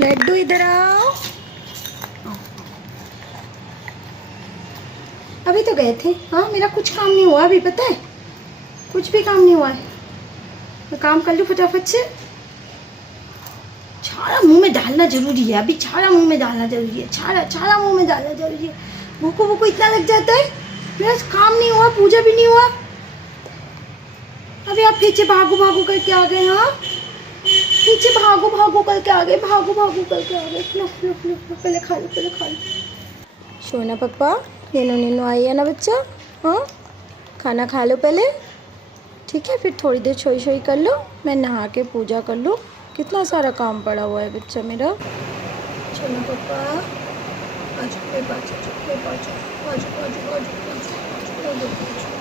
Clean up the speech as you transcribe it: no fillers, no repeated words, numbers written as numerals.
लड्डू इधर आओ। अभी तो गए थे। हाँ, मेरा कुछ काम नहीं हुआ अभी, पता है, कुछ भी काम नहीं हुआ है। तो काम कर लूँ फटाफट से। छाड़ा मुंह में डालना जरूरी है अभी, छाड़ा मुंह में डालना जरूरी है, छाड़ा छाड़ा मुंह में डालना जरूरी है। भूको भूको इतना लग जाता है, मेरा काम नहीं हुआ, पूजा भी नहीं हुआ। अभी आप पीछे भागो भागो करके आ गए। हाँ, पीछे भागो भागो करके आ गए, भागो भागो करके आ गए। लो लो लो लो, पहले खा लो, पहले खा लो। सोना पप्पा, नीनू नीनू आई है ना बच्चा। हाँ, खाना खा लो पहले, ठीक है, फिर थोड़ी देर छोई छोई कर लो, मैं नहा के पूजा कर लूँ। कितना सारा काम पड़ा हुआ है बच्चा मेरा। सोना पप्पा, आजो मेरे पास, आजो मेरे पास, आजो आजो आजो आजो आजो आजो।